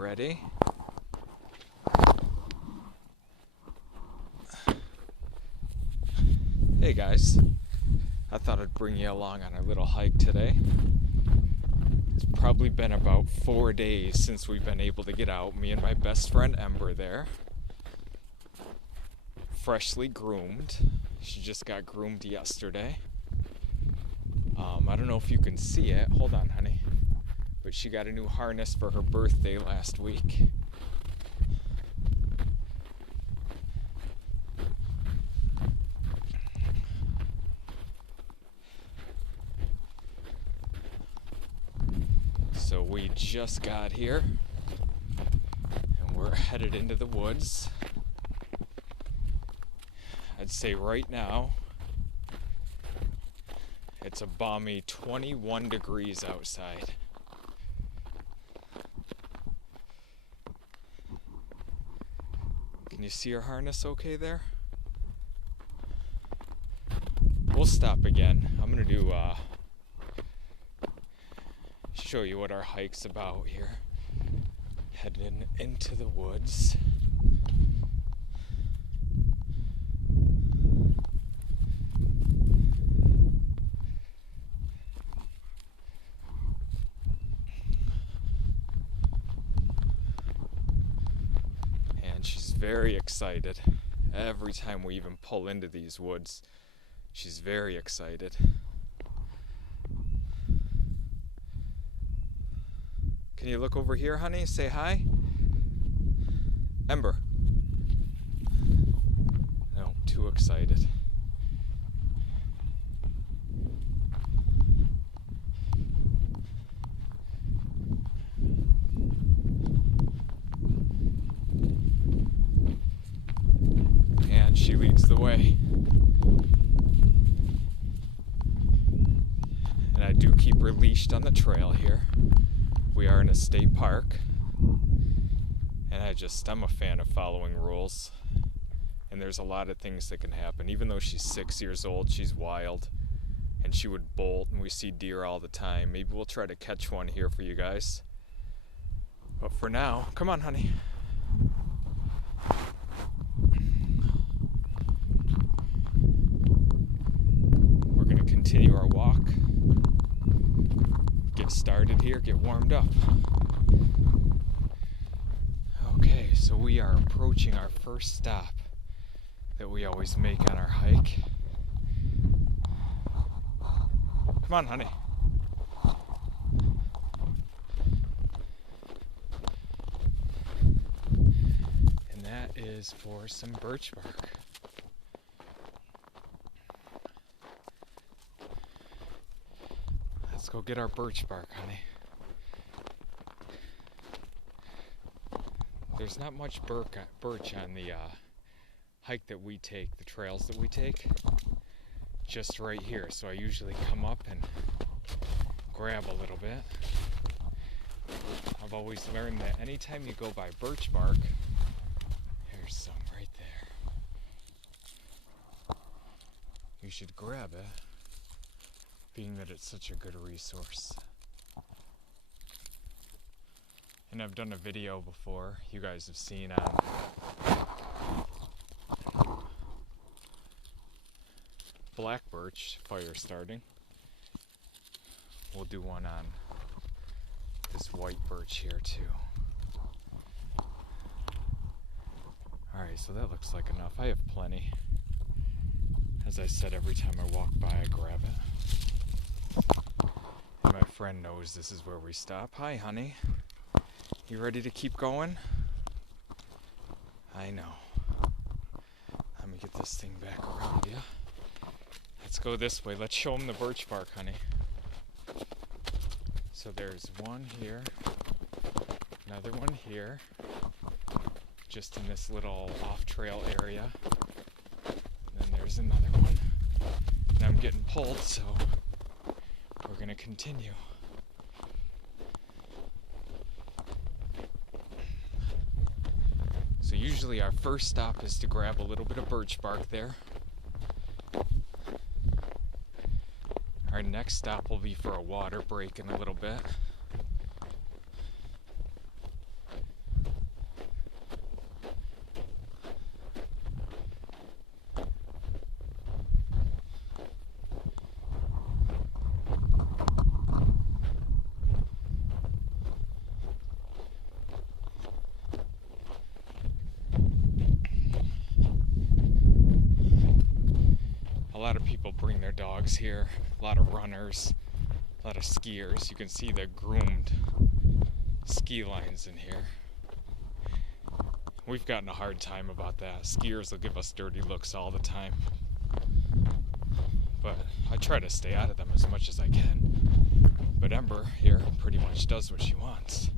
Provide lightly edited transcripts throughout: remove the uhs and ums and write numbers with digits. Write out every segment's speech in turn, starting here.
ready? Hey guys, I thought I'd bring you along on our little hike today. It's probably been about 4 days since we've been able to get out, me and my best friend Ember there. Freshly groomed. She just got groomed yesterday. I don't know if you can see it. Hold on, honey. But she got a new harness for her birthday last week. So we just got here and we're headed into the woods. I'd say right now it's a balmy 21 degrees outside. Can you see her harness okay there? We'll stop again. I'm gonna do show you what our hike's about here. Heading into the woods. And she's very excited. Every time we even pull into these woods, she's very excited. Can you look over here, honey? Say hi. Ember. No, too excited. And she leads the way. And I do keep her leashed on the trail here. We are in a state park, and I'm a fan of following rules, and there's a lot of things that can happen. Even though she's 6 years old, she's wild, and she would bolt, and we see deer all the time. Maybe we'll try to catch one here for you guys. But for now, come on, honey. We're gonna continue our walk. Get started here, get warmed up. Okay, so we are approaching our first stop that we always make on our hike. Come on, honey. And that is for some birch bark. Let's go get our birch bark, honey. There's not much birch on the hike that we take, the trails that we take, just right here. So I usually come up and grab a little bit. I've always learned that anytime you go by birch bark, here's some right there, you should grab it, being that it's such a good resource. And I've done a video before, you guys have seen on black birch fire starting. We'll do one on this white birch here too. Alright, so that looks like enough. I have plenty. As I said, every time I walk by I grab it. And my friend knows this is where we stop. Hi, honey. You ready to keep going? I know. Let me get this thing back around you. Let's go this way. Let's show them the birch bark, honey. So there's one here, another one here, just in this little off-trail area. And then there's another one. And I'm getting pulled, so we're gonna continue. So usually our first stop is to grab a little bit of birch bark there. Our next stop will be for a water break in a little bit. lot of people bring their dogs here, a lot of runners, a lot of skiers. You can see the groomed ski lines in here. We've gotten a hard time about that. Skiers will give us dirty looks all the time. But I try to stay out of them as much as I can. But Ember here pretty much does what she wants.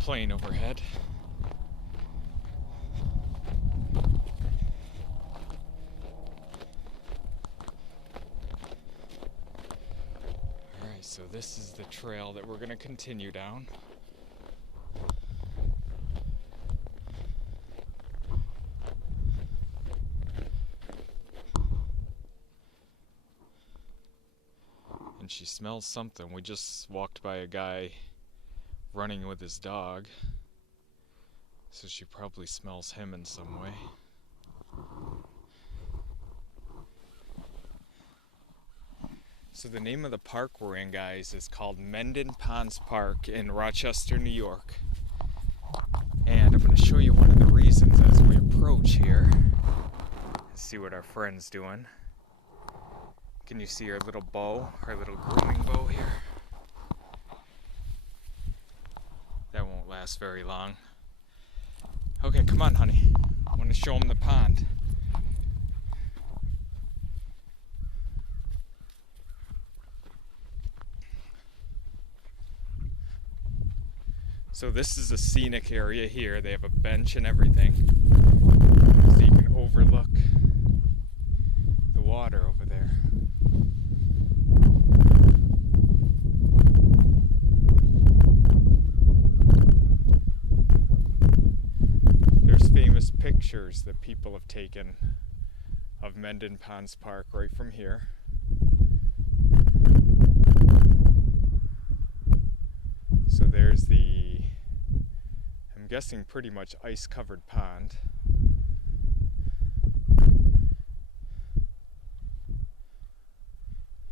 Plane overhead. Alright, so this is the trail that we're going to continue down. And she smells something. We just walked by a guy running with his dog, so she probably smells him in some way. So the name of the park we're in, guys, is called Mendon Ponds Park in Rochester, New York. And I'm going to show you one of the reasons as we approach here. Let's see what our friend's doing. Can you see our little bow, our little grooming bow here? That won't last very long. Okay, come on, honey. I want to show him the pond. So this is a scenic area here. They have a bench and everything, so you can overlook the water over there. Famous pictures that people have taken of Mendon Ponds Park right from here. So there's the, I'm guessing pretty much ice-covered pond.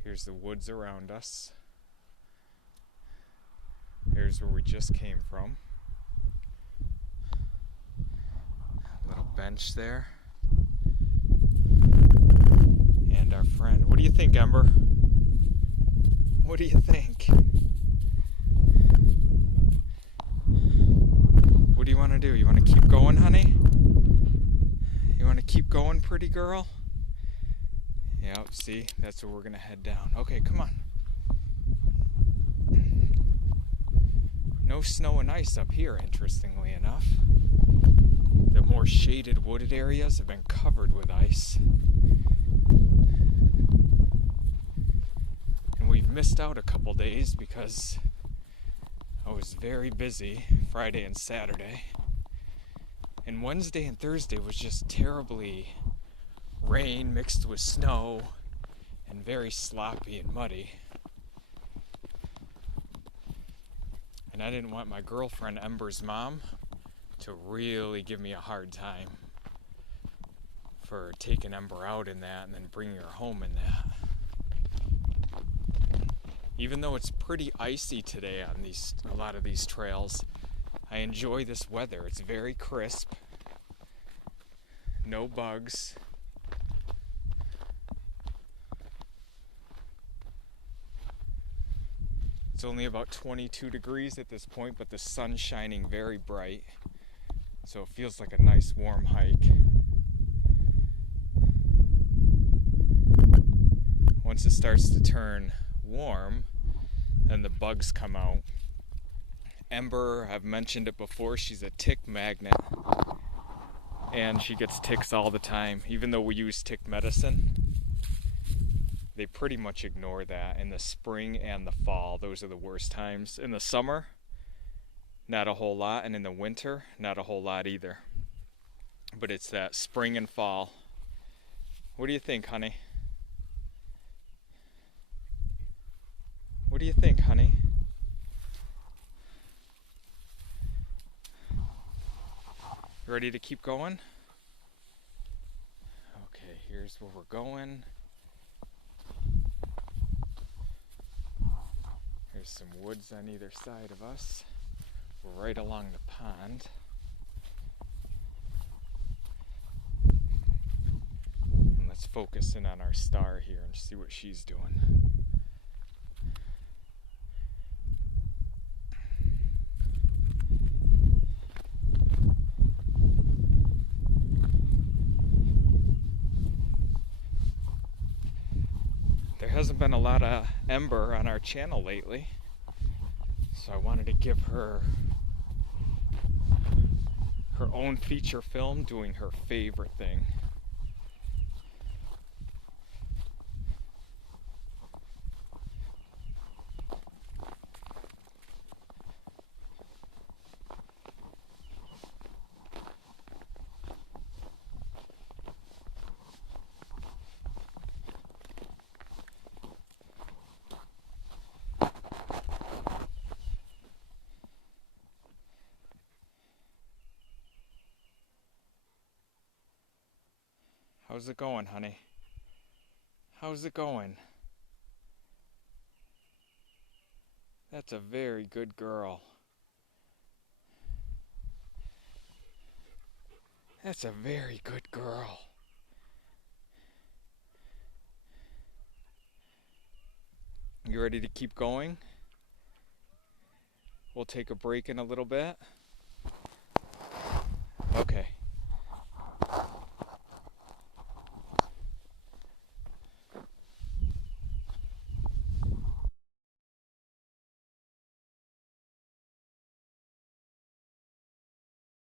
Here's the woods around us. Here's where we just came from. Bench there, and our friend. What do you think, Ember? What do you think? What do you want to do? You want to keep going, honey? You want to keep going, pretty girl? Yep, see, that's where we're gonna head down. Okay, come on. No snow and ice up here, interestingly enough. The more shaded wooded areas have been covered with ice. And we've missed out a couple days because I was very busy Friday and Saturday. And Wednesday and Thursday was just terribly rain mixed with snow and very sloppy and muddy. And I didn't want my girlfriend Ember's mom to really give me a hard time for taking Ember out in that and then bringing her home in that. Even though it's pretty icy today on a lot of these trails, I enjoy this weather. It's very crisp, no bugs. It's only about 22 degrees at this point, but the sun's shining very bright. So it feels like a nice warm hike. Once it starts to turn warm, then the bugs come out. Ember, I've mentioned it before, she's a tick magnet. And she gets ticks all the time. Even though we use tick medicine, they pretty much ignore that. In the spring and the fall, those are the worst times. In the summer, not a whole lot, and in the winter, not a whole lot either. But it's that spring and fall. What do you think, honey? What do you think, honey? Ready to keep going? Okay, here's where we're going. There's some woods on either side of us. We're right along the pond. And let's focus in on our star here and see what she's doing. There hasn't been a lot of Ember on our channel lately, so I wanted to give her her own feature film doing her favorite thing. How's it going, honey? How's it going? That's a very good girl. That's a very good girl. You ready to keep going? We'll take a break in a little bit. Okay.